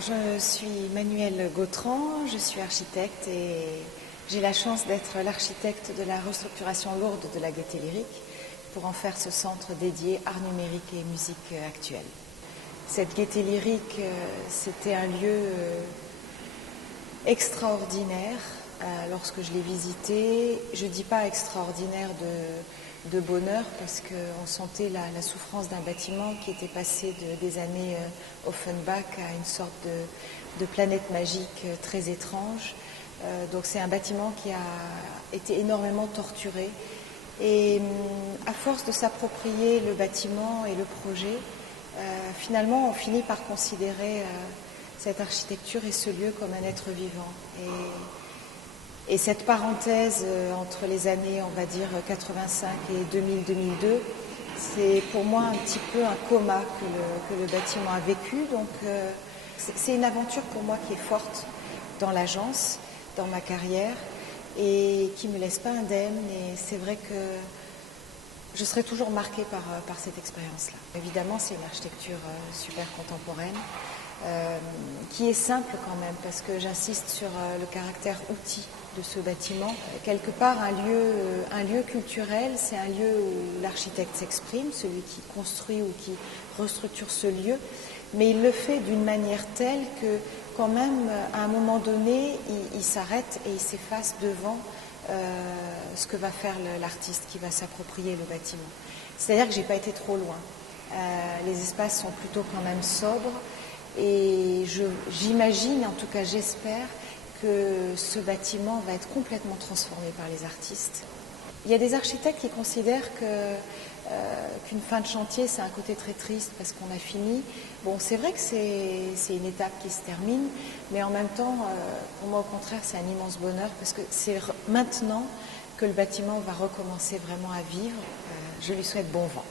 Je suis Manuelle Gautran, je suis architecte et j'ai la chance d'être l'architecte de la restructuration lourde de la Gaîté Lyrique pour en faire ce centre dédié art numérique et musique actuelle. Cette Gaîté Lyrique, c'était un lieu extraordinaire lorsque je l'ai visité. Je ne dis pas extraordinaire de bonheur parce qu'on sentait la souffrance d'un bâtiment qui était passé des années Offenbach à une sorte de planète magique très étrange. Donc c'est un bâtiment qui a été énormément torturé. Et à force de s'approprier le bâtiment et le projet, finalement on finit par considérer cette architecture et ce lieu comme un être vivant. Et cette parenthèse entre les années, on va dire, 85 et 2000-2002, c'est pour moi un petit peu un coma que le bâtiment a vécu. Donc c'est une aventure pour moi qui est forte dans l'agence, dans ma carrière, et qui ne me laisse pas indemne. Et c'est vrai que je serai toujours marquée par cette expérience-là. Évidemment, c'est une architecture super contemporaine, qui est simple quand même, parce que j'insiste sur le caractère outil de ce bâtiment. Quelque part, un lieu culturel, c'est un lieu où l'architecte s'exprime, celui qui construit ou qui restructure ce lieu, mais il le fait d'une manière telle que, quand même, à un moment donné, il s'arrête et il s'efface devant ce que va faire l'artiste qui va s'approprier le bâtiment. C'est-à-dire que je n'ai pas été trop loin. Les espaces sont plutôt quand même sobres et j'imagine, en tout cas j'espère, que ce bâtiment va être complètement transformé par les artistes. Il y a des architectes qui considèrent qu'une fin de chantier, c'est un côté très triste parce qu'on a fini. Bon, c'est vrai que c'est une étape qui se termine, mais en même temps, pour moi, au contraire, c'est un immense bonheur parce que c'est maintenant que le bâtiment va recommencer vraiment à vivre. Je lui souhaite bon vent.